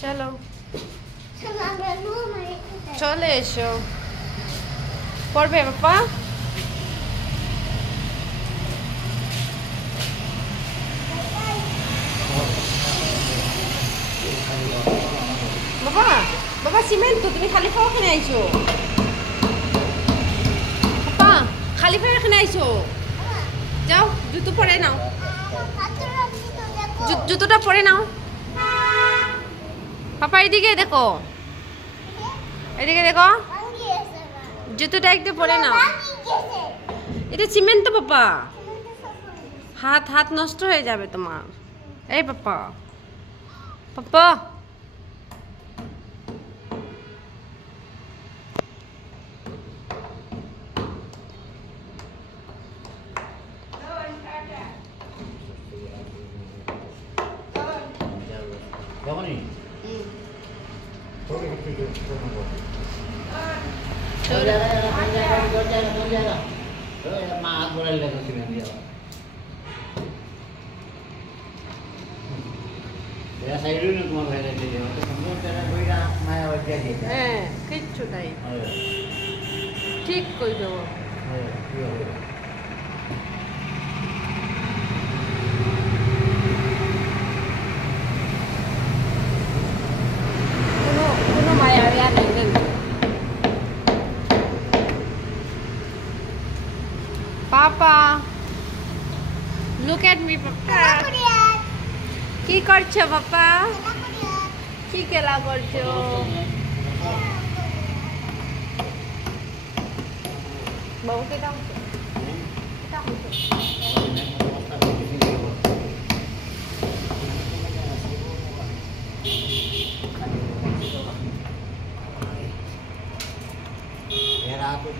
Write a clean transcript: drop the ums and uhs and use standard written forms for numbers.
চলো চলে এসো পড়বে বাবা বাবা বাবা সিমেন্ট তো তুমি খালি পাও এখানে আইছো বাবা খালি পাও এখানে আইছো যাও জুতো পরে নাও জুতোটা পরে নাও পাপা এদিকে দেখো এদিকে দেখো জুতোটা একটু পরে নাও এটা সিমেন্ট তো পাপা হাত হাত নষ্ট হয়ে যাবে তোমার এই পাপা পাপা কিচ্ছু নাই ঠিক করে দেবো কোনো মায়া নেই পাপা look at me পাপা কি করছো পাপা কি খেলা করছো বাবু কেটা হচ্ছে era tu